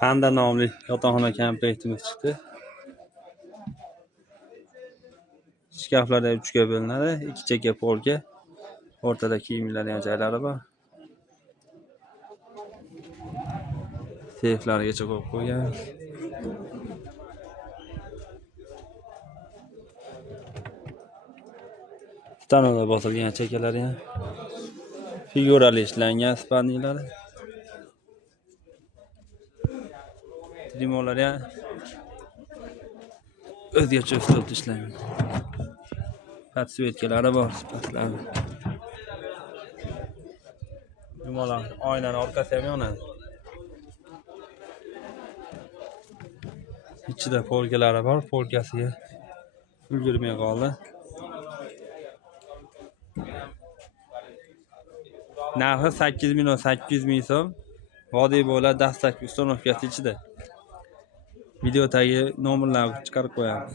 Panda nomli yotoqxona komplektimiz chiqdi. Shkaflarda 3 ga bo'linadi. 2 chekka polka. O'rtada kiyimlarning joylari bor. Seyflargacha qo'yib qo'ygan. Stanoda bosilgan chekkalari ham. Figurali ishlangan spanilari. Limonlar ham o'zgacha uslubda ishlangan. Podsvetkalari bor, sifatlari. Limonlar oynaning orqasi ham yonadi. İçinde polkalari bor, polkasiga ulgurmay qoldi. Narxi 8 million 800 ming so'm. Vodiy bo'ylab dastak uстановkasi ichida. Video tagi nomerlarni chiqarib qo'yamiz.